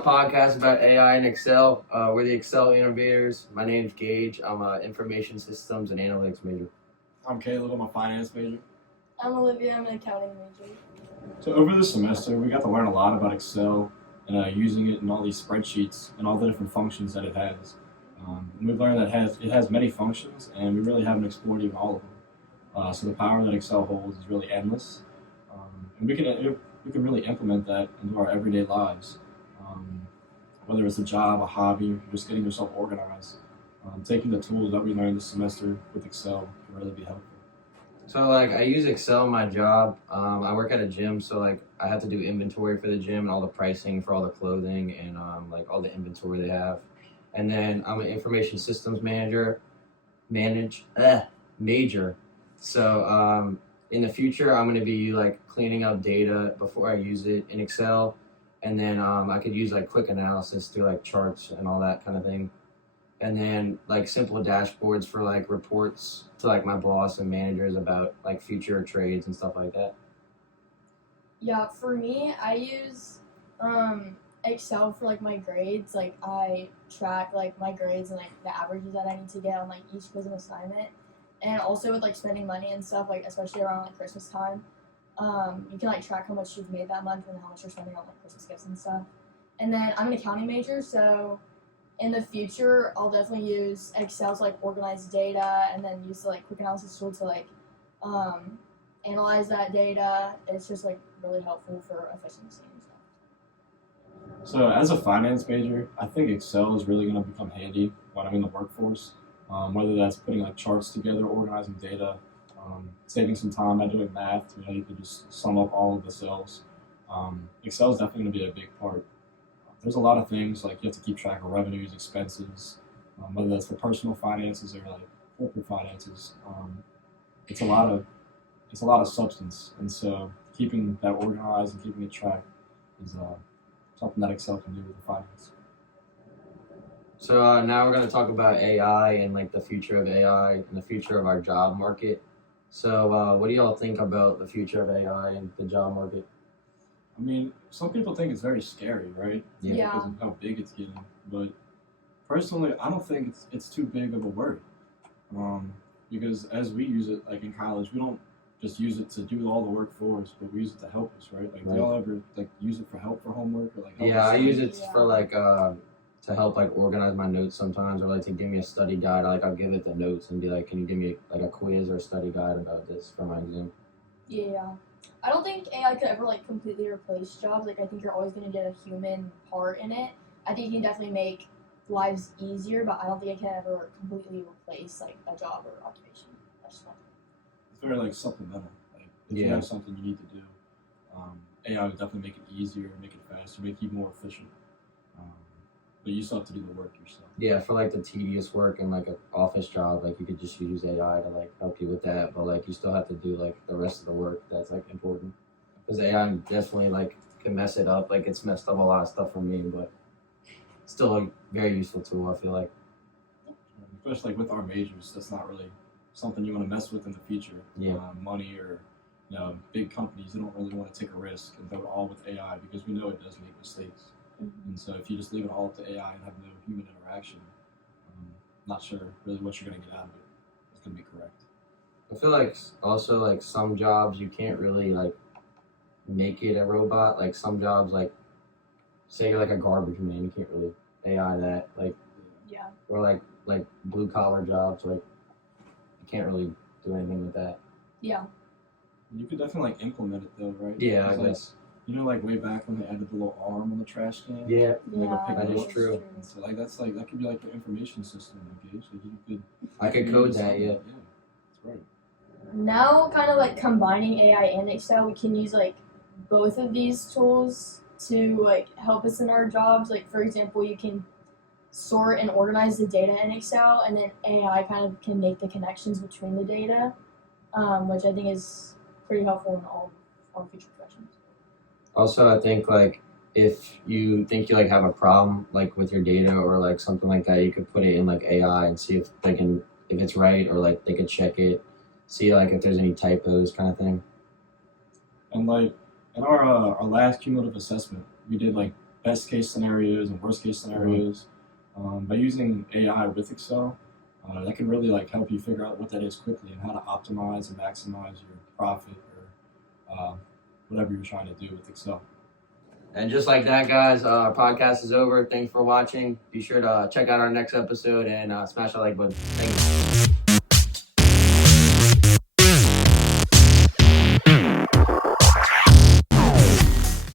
podcast about AI and Excel. We're the Excel innovators. My name's Gage. I'm an information systems and analytics major. I'm Caleb. I'm a finance major. I'm Olivia. I'm an accounting major. So over the semester, we got to learn a lot about Excel and using it in all these spreadsheets and all the different functions that it has. And we've learned that it has many functions, and we really haven't explored even all of them. So the power that Excel holds is really endless, and we can really implement that into our everyday lives. Whether it's a job, a hobby, or just getting yourself organized, taking the tools that we learned this semester with Excel can really be helpful. So I use Excel in my job. I work at a gym, so I have to do inventory for the gym and all the pricing for all the clothing and all the inventory they have. And then I'm an information systems major. So in the future, I'm going to be cleaning up data before I use it in Excel. And then I could use quick analysis through charts and all that kind of thing. And then simple dashboards for reports to my boss and managers about future trades and stuff like that. Yeah, for me, I use Excel for my grades. I track my grades and the averages that I need to get on each quiz and assignment. And also with spending money and stuff, especially around Christmas time. You can track how much you've made that month and how much you're spending on Christmas gifts and stuff. And then I'm an accounting major, so in the future I'll definitely use Excel to organize data and then use the quick analysis tool to analyze that data. It's just really helpful for efficiency and stuff. So as a finance major, I think Excel is really going to become handy when I'm in the workforce. Whether that's putting charts together, organizing data, saving some time by doing math. You can just sum up all of the cells. Excel is definitely going to be a big part. There's a lot of things you have to keep track of revenues, expenses, whether that's for personal finances or corporate finances. It's a lot of substance, and so keeping that organized and keeping it tracked is something that Excel can do with the finance. So now we're going to talk about AI and the future of AI and the future of our job market. So what do y'all think about the future of AI and the job market? I mean, some people think it's very scary, right? Yeah. Because of how big it's getting. But personally, I don't think it's too big of a worry. Because as we use it, in college, we don't just use it to do all the work for us, but we use it to help us, right? Do y'all ever use it for help for homework or help Yeah, us I use it Yeah. for to help organize my notes sometimes, or to give me a study guide. I'll give it the notes and be can you give me a quiz or a study guide about this for my exam? Yeah. I don't think AI could ever completely replace jobs. I think you're always going to get a human part in it. I think it can definitely make lives easier, but I don't think it can ever completely replace a job or occupation. That's just my opinion. It's very supplemental. If you have something you need to do, AI would definitely make it easier, make it faster, make you more efficient. But you still have to do the work yourself. Yeah, for the tedious work and an office job, you could just use AI to help you with that. But you still have to do the rest of the work that's important. Because AI definitely can mess it up. It's messed up a lot of stuff for me, but still a very useful tool. I feel like. Especially with our majors, that's not really something you want to mess with in the future. Yeah. Money or big companies, they don't really want to take a risk and do it all with AI because we know it does make mistakes. Mm-hmm. And so if you just leave it all up to AI and have no human interaction, not sure really what you're going to get out of it. It's going to be correct. I feel also some jobs you can't really make it a robot. Some jobs say you're a garbage man, you can't really AI that. Yeah. Or blue collar jobs, you can't really do anything with that. Yeah. You could definitely implement it though, right? Yeah, I guess. Way back when they added the little arm on the trash can. Yeah, that is true. And so that could be your information system, Gage. I could code that, yeah. Yeah, that's right. Now, kind of combining AI and Excel, we can use both of these tools to help us in our jobs. For example, you can sort and organize the data in Excel, and then AI kind of can make the connections between the data, which I think is pretty helpful in all future professions. Also, I think if you think you have a problem with your data or something like that, you could put it in AI and see if if it's right, or they could check it, see if there's any typos kind of thing. And in our last cumulative assessment, we did best case scenarios and worst case scenarios. By using AI with Excel, that can really like help you figure out what that is quickly and how to optimize and maximize your profit or whatever you're trying to do with Excel. And just like that, guys, our podcast is over. Thanks for watching. Be sure to check out our next episode and smash that like button. Thanks.